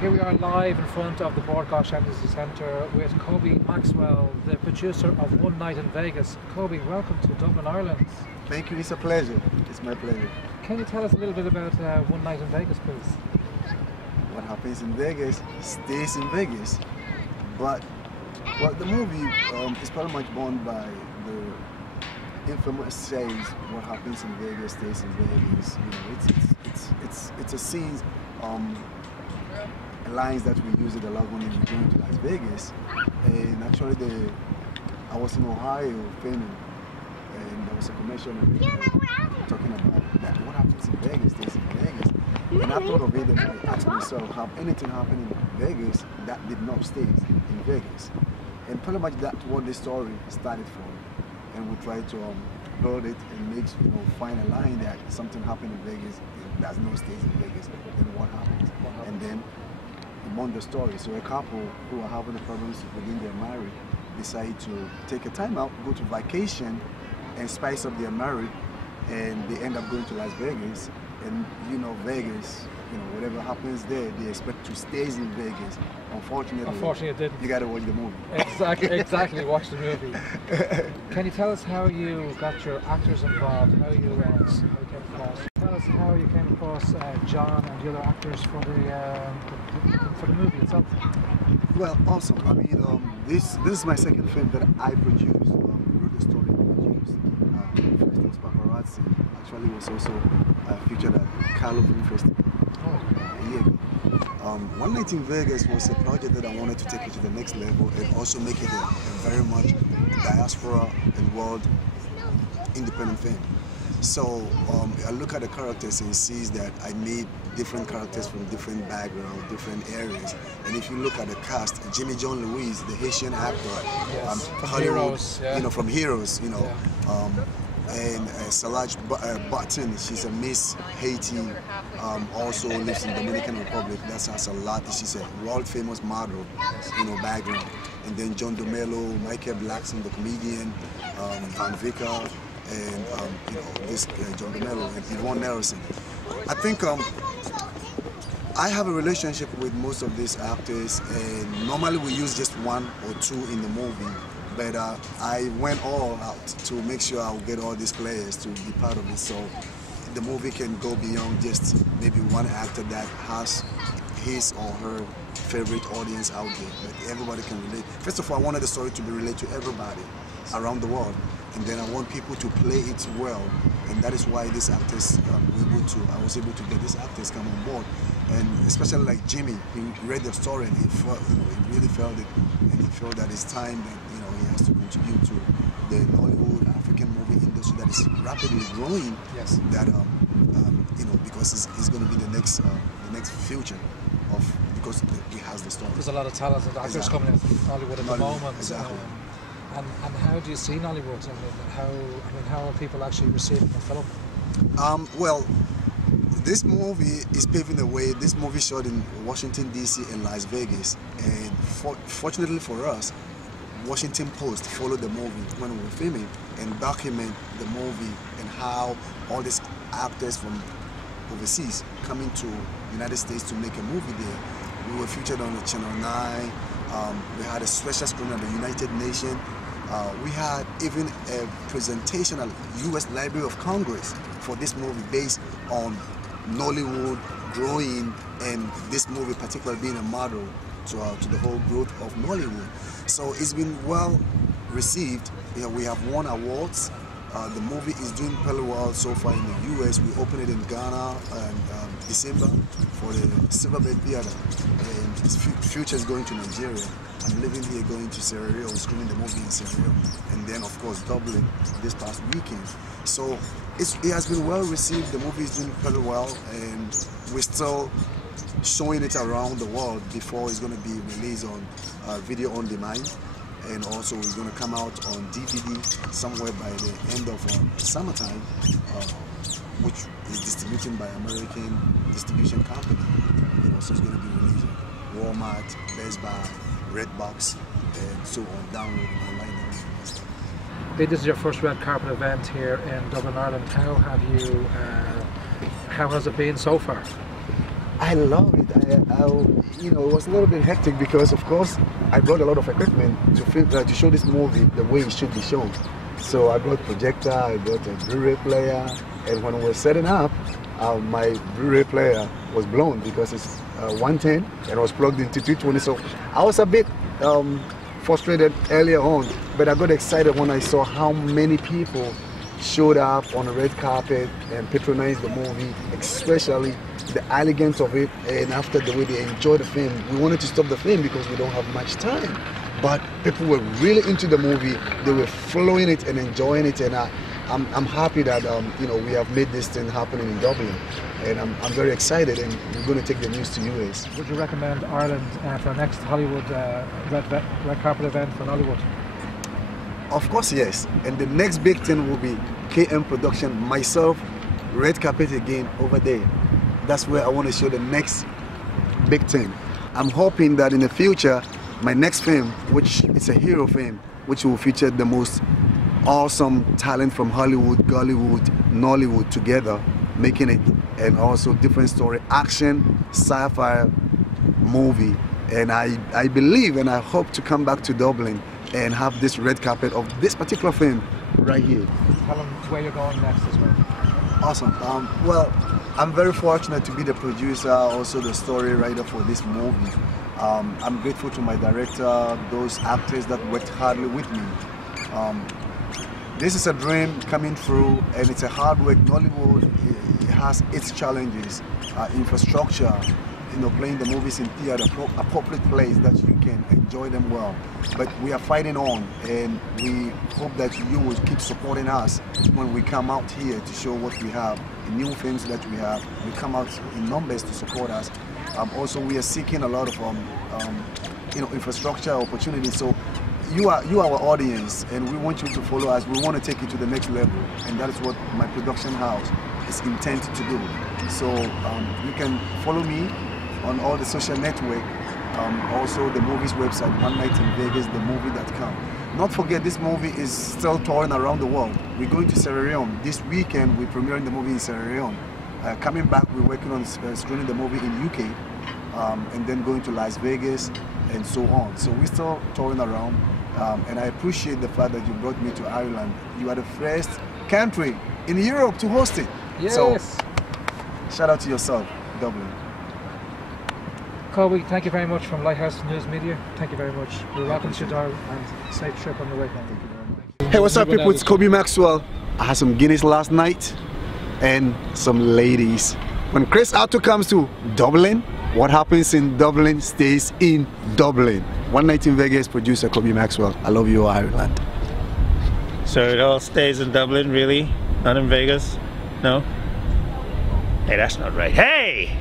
Here we are live in front of the Boardgosh Embassy Centre with Koby Maxwell, the producer of One Night in Vegas. Koby, welcome to Dublin, Ireland. Thank you, it's a pleasure. It's my pleasure. Can you tell us a little bit about One Night in Vegas, please? What happens in Vegas stays in Vegas. But the movie is pretty much born by the infamous saying, what happens in Vegas stays in Vegas. You know, it's a scene, lines that we use it a lot when we go to Las Vegas. And actually I was in Ohio filming, and there was a commercial talking about that what happens in Vegas stays in Vegas. And I thought of it and I asked myself, have anything happened in Vegas that did not stay in Vegas? And pretty much that's what the story started from. And we tried to build it and make, find a line that something happened in Vegas that no stays in Vegas. Then what happens? And then among the story. So a couple who are having the problems within their marriage decide to take a time out, go to vacation and spice up their marriage, and they end up going to Las Vegas. And Vegas, whatever happens there, they expect to stay in Vegas. Unfortunately, it didn't. You got to watch the movie. Exactly. Watch the movie. Can you tell us how you got your actors involved? How you came across? Tell us how you came across John and the other actors for the movie itself. Well, awesome. I mean, this is my second film that I produced. Wrote the story and produced. First was Paparazzi. Actually, was also featured at Carlo Film Festival a year ago. One Night in Vegas was a project that I wanted to take it to the next level and also make it a very much diaspora and world independent film. So I look at the characters and sees that I made different characters from different backgrounds, different areas. And if you look at the cast, Jimmy John Lewis, the Haitian actor, from Hollywood, Heroes, yeah. From Heroes, and Salaj Button, she's a Miss Haiti, also lives in Dominican Republic. That's has a lot. She's a world famous model, background. And then John DeMello, Michael Blackson, the comedian, Van Vicker, and this John DeMello and Yvonne Nelson. I think I have a relationship with most of these actors, and normally we use just one or two in the movie. But I went all out to make sure I'll get all these players to be part of it, so the movie can go beyond just maybe one actor that has his or her favorite audience out there, but everybody can relate. First of all, I wanted the story to be related to everybody around the world, and then I want people to play it well, and that is why these actors I was able to get these actors come on board, and especially like Jimmy, he read the story and he felt, he really felt it, and he felt that it's time that he has to contribute to the Nollywood African movie industry that is rapidly growing. Yes. That because it's going to be the next future of, because he has the story. There's a lot of talented actors coming in Nollywood at the moment. Exactly. And how do you see Nollywood? How are people actually receiving the film? Well, this movie is paving the way. This movie shot in Washington D.C. and Las Vegas, and fortunately for us, Washington Post followed the movie when we were filming and document the movie and how all these actors from overseas coming to United States to make a movie there. We were featured on the Channel 9. We had a special screen at the United Nations. We had even a presentation at U.S. Library of Congress for this movie based on Nollywood growing, and this movie particularly being a model to the whole growth of Nollywood. So it's been well received. We have won awards. The movie is doing pretty well so far in the U.S. We opened it in Ghana in December for the Silverbird Theater, and its future is going to Nigeria. I'm living here, going to Sierra Leone, screening the movie in Sierra Leone, and then of course Dublin this past weekend. So it has been well received. The movie is doing pretty well, and we're still showing it around the world before it's going to be released on video on demand, and also it's going to come out on DVD somewhere by the end of summertime, which is distributed by American distribution company. So it's going to be released on Walmart, Best Buy, Redbox, and so on, download online. This is your first red carpet event here in Dublin, Ireland. How has it been so far? I I love it. You know, it was a little bit hectic because, of course, I brought a lot of equipment to show this movie the way it should be shown. So I brought projector, I brought a Blu-ray player, and when we were setting up, my Blu-ray player was blown because it's 110 and it was plugged into 220. So I was a bit frustrated earlier on, but I got excited when I saw how many people showed up on the red carpet and patronized the movie, especially the elegance of it, and after the way they enjoyed the film. We wanted to stop the film because we don't have much time, but people were really into the movie. They were following it and enjoying it, and I'm happy that you know, we have made this thing happening in Dublin, and I'm very excited, and we're going to take the news to US. Would you recommend Ireland for our next Hollywood red carpet event for Hollywood? Of course, yes. And the next big thing will be KS Production, myself, red carpet again over there. That's where I want to show the next big thing. I'm hoping that in the future, my next film, which is a hero film, which will feature the most awesome talent from Hollywood, Gollywood, Nollywood together, making it, and also different story, action, sci-fi movie. And I believe and I hope to come back to Dublin and have this red carpet of this particular film right here. Tell them where you're going next as well. Awesome. Well, I'm very fortunate to be the producer, also the story writer for this movie. I'm grateful to my director, those actors that worked hardly with me. This is a dream coming through, and it's a hard work. Nollywood, it has its challenges, infrastructure, you know, playing the movies in theater, a public place that you can enjoy them well. But we are fighting on, and we hope that you will keep supporting us when we come out here to show what we have, the new films that we have. We come out in numbers to support us. Also, we are seeking a lot of you know, infrastructure opportunities. So you are our audience, and we want you to follow us. We want to take you to the next level, and that is what my production house is intended to do. So you can follow me on all the social network, also the movie's website, One Night in Vegas, themovie.com. Not forget, this movie is still touring around the world. We're going to Sierra Leone. This weekend, we're premiering the movie in Sierra Leone. Coming back, we're working on screening the movie in UK, and then going to Las Vegas, and so on. So we're still touring around, and I appreciate the fact that you brought me to Ireland. You are the first country in Europe to host it. Yes. So, shout out to yourself, Dublin. Koby, thank you very much from Lighthouse News Media. Thank you very much. We're welcome to Dublin, and safe trip on the way home. Thank you very much. Hey, what's up, people? It's Koby Maxwell. I had some Guinness last night and some ladies. When Chris Arthur comes to Dublin, what happens in Dublin stays in Dublin. One Night in Vegas, producer Koby Maxwell. I love you, Ireland. So it all stays in Dublin, really? Not in Vegas? No? Hey, that's not right. Hey!